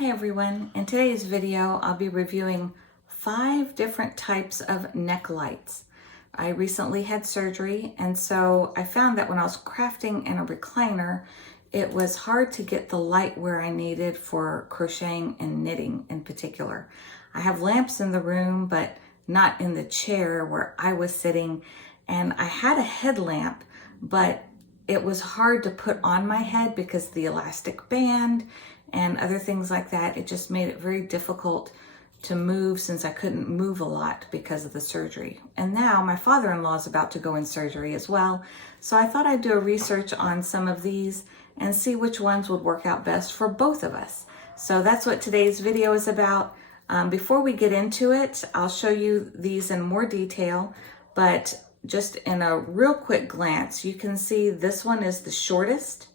Hi everyone, in today's video I'll be reviewing 5 different types of neck lights. I recently had surgery, and so I found that when I was crafting in a recliner it was hard to get the light where I needed for crocheting and knitting in particular. I have lamps in the room but not in the chair where I was sitting, and I had a headlamp but it was hard to put on my head because of the elastic band and other things like that. It just made it very difficult to move since I couldn't move a lot because of the surgery. And now my father-in-law is about to go in surgery as well. So I thought I'd do a research on some of these and see which ones would work out best for both of us. So that's what today's video is about. Before we get into it, I'll show you these in more detail, but just in a real quick glance, you can see this one is the shortest,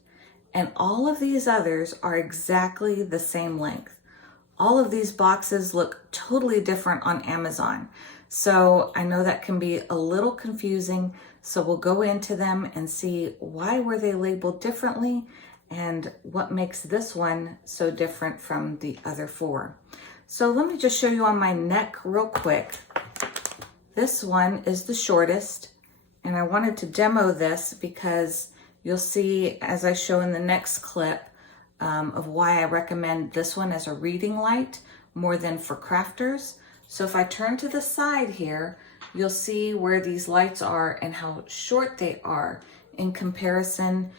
and all of these others are exactly the same length. All of these boxes look totally different on Amazon. So I know that can be a little confusing. So we'll go into them and see why were they labeled differently and what makes this one so different from the other 4. So let me just show you on my neck real quick. This one is the shortest, and I wanted to demo this because you'll see, as I show in the next clip, of why I recommend this one as a reading light more than for crafters. So if I turn to the side here, you'll see where these lights are and how short they are in comparison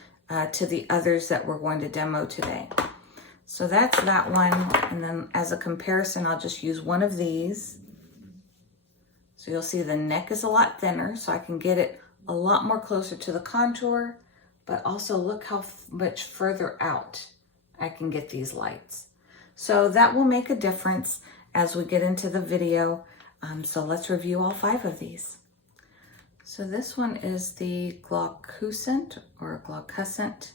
to the others that we're going to demo today. So that's that one, and then as a comparison, I'll just use one of these. So you'll see the neck is a lot thinner, so I can get it a lot more closer to the contour, but also look how much further out I can get these lights. So that will make a difference as we get into the video. So let's review all 5 of these. So this one is the Glockcuscent or Glockcuscent,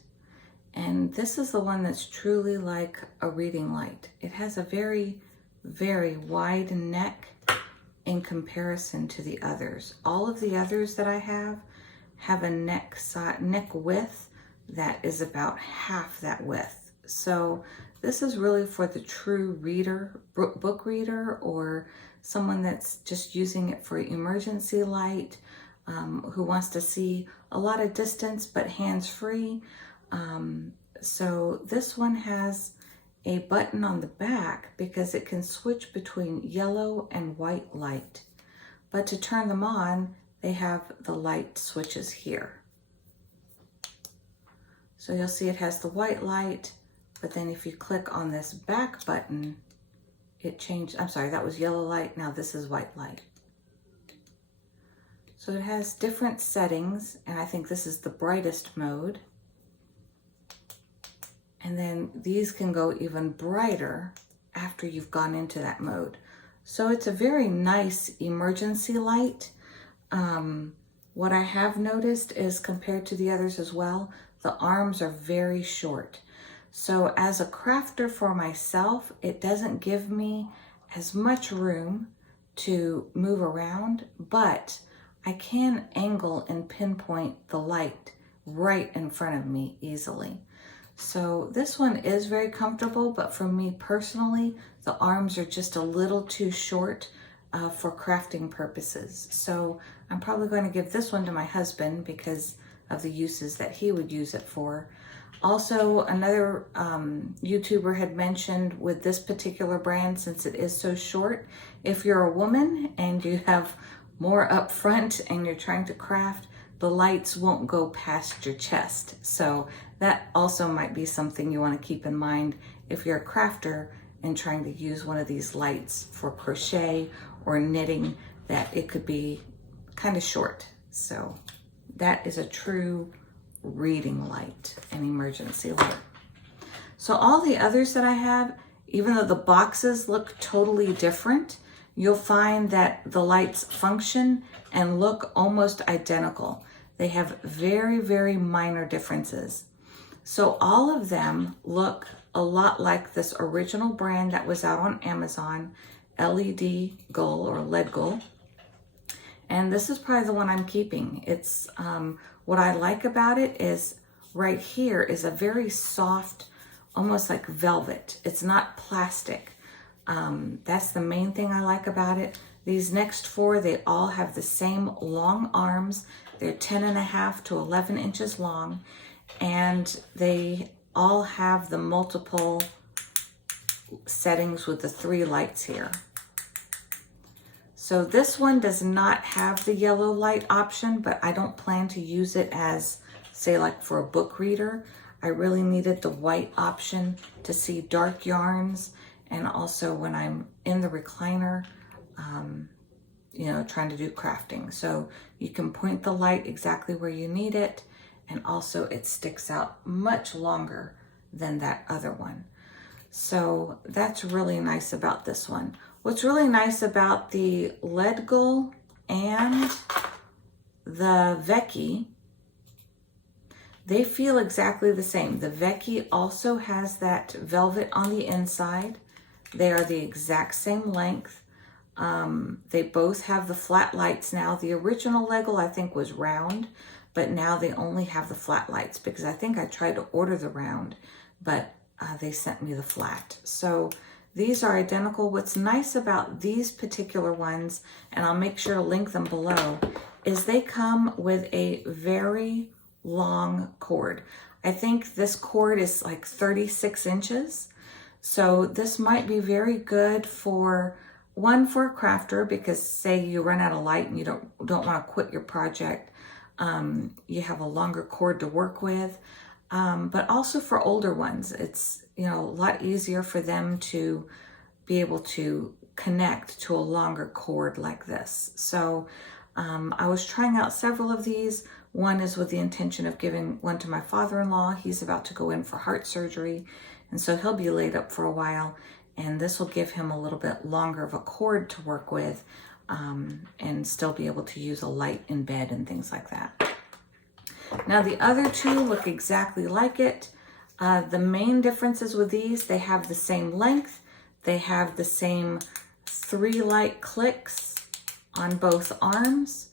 and this is the one that's truly like a reading light. It has a very, very wide neck in comparison to the others. All of the others that I have a neck width that is about half that width. So this is really for the true reader, book reader, or someone that's just using it for emergency light, who wants to see a lot of distance but hands-free. So this one has a button on the back because it can switch between yellow and white light. But to turn them on, they have the light switches here. So you'll see it has the white light, but then if you click on this back button, it changed. I'm sorry, that was yellow light. Now this is white light. So it has different settings, and I think this is the brightest mode. And then these can go even brighter after you've gone into that mode. So it's a very nice emergency light. What I have noticed is, compared to the others as well, the arms are very short. So as a crafter for myself, it doesn't give me as much room to move around, but I can angle and pinpoint the light right in front of me easily. So this one is very comfortable, but for me personally, the arms are just a little too short for crafting purposes. So I'm probably going to give this one to my husband because of the uses that he would use it for. Also, another YouTuber had mentioned with this particular brand, since it is so short, if you're a woman and you have more up front and you're trying to craft, the lights won't go past your chest. So that also might be something you want to keep in mind if you're a crafter and trying to use one of these lights for crochet or knitting, that it could be kind of short. So that is a true reading light, an emergency light. So all the others that I have, even though the boxes look totally different, you'll find that the lights function and look almost identical. They have very, very minor differences. So all of them look a lot like this original brand that was out on Amazon, LED Gold or LED Gold. And this is probably the one I'm keeping. It's what I like about it is right here is a very soft almost like velvet. It's not plastic. That's the main thing I like about it. These next four, they all have the same long arms. They're 10.5 to 11 inches long, and they all have the multiple settings with the 3 lights here. So this one does not have the yellow light option, but I don't plan to use it as, say, like for a book reader. I really needed the white option to see dark yarns, and also when I'm in the recliner, you know, trying to do crafting. So you can point the light exactly where you need it, and also it sticks out much longer than that other one. So that's really nice about this one. What's really nice about the Leadgull and the Vecchi, they feel exactly the same. The Vecchi also has that velvet on the inside. They are the exact same length. They both have the flat lights now. The original Leadgull, I think, was round, but now they only have the flat lights because I think I tried to order the round, but they sent me the flat. So these are identical. What's nice about these particular ones, and I'll make sure to link them below, is they come with a very long cord. I think this cord is like 36 inches. So this might be very good for for a crafter, because say you run out of light and you don't want to quit your project. You have a longer cord to work with. But also for older ones, it's, you know, a lot easier for them to be able to connect to a longer cord like this. So I was trying out several of these. One is with the intention of giving one to my father-in-law. He's about to go in for heart surgery, and so he'll be laid up for a while, and this will give him a little bit longer of a cord to work with, and still be able to use a light in bed and things like that. Now the other two look exactly like it. The main differences with these, they have the same length, they have the same 3 light clicks on both arms.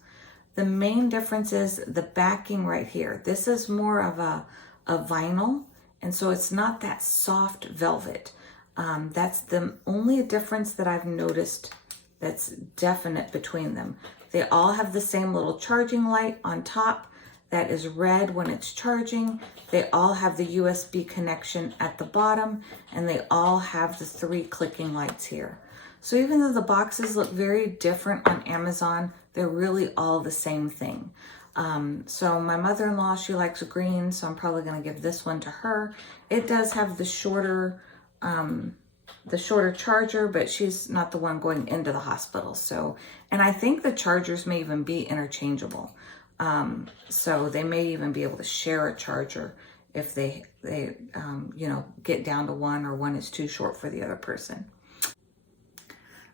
The main difference is the backing right here. This is more of a vinyl, and so it's not that soft velvet. That's the only difference that I've noticed that's definite between them. They all have the same little charging light on top that is red when it's charging. They all have the USB connection at the bottom, and they all have the 3 clicking lights here. So even though the boxes look very different on Amazon, they're really all the same thing. So my mother-in-law, she likes green, so I'm probably gonna give this one to her. It does have the shorter charger, but she's not the one going into the hospital. So, and I think the chargers may even be interchangeable. So they may even be able to share a charger if they you know, get down to one, or one is too short for the other person.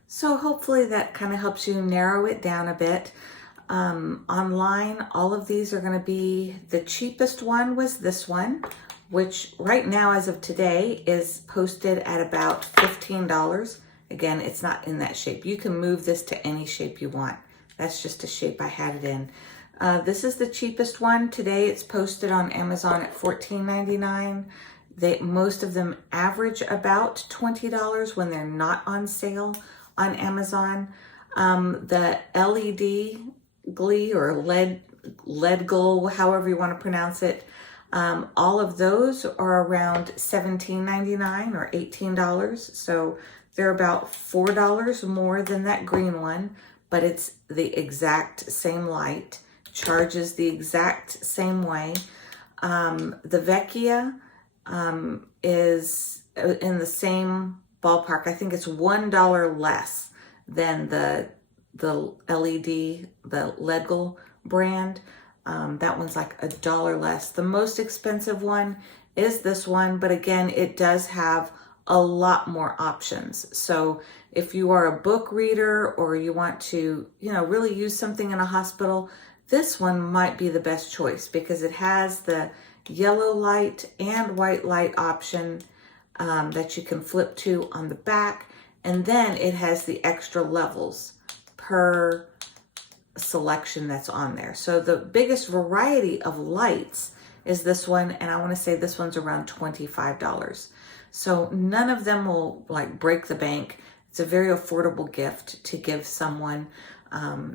So hopefully that kind of helps you narrow it down a bit. Online, all of these are going to be, the cheapest one was this one, which right now as of today is posted at about $15. Again, it's not in that shape. You can move this to any shape you want. That's just a shape I had it in. This is the cheapest one. Today it's posted on Amazon at $14.99. Most of them average about $20 when they're not on sale on Amazon. The LED Glee or Leadgull, however you want to pronounce it, all of those are around $17.99 or $18. So they're about $4 more than that green one, but it's the exact same light, charges the exact same way. The Vecchia is in the same ballpark. I think it's $1 less than the LED, the Leadgull brand. That one's like $1 less. The most expensive one is this one, but again, it does have a lot more options. So if you are a book reader, or you want to, you know, really use something in a hospital, this one might be the best choice, because it has the yellow light and white light option that you can flip to on the back. And then it has the extra levels per selection that's on there. So the biggest variety of lights is this one, and I want to say this one's around $25. So none of them will like break the bank. It's a very affordable gift to give someone.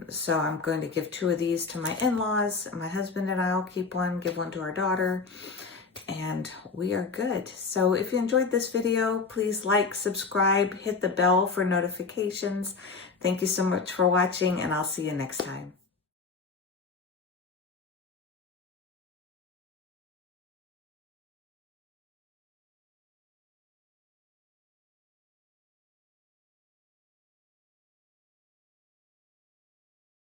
So I'm going to give 2 of these to my in-laws. My husband and I will keep one, give one to our daughter, and we are good. So if you enjoyed this video, please like, subscribe, hit the bell for notifications. Thank you so much for watching, and I'll see you next time.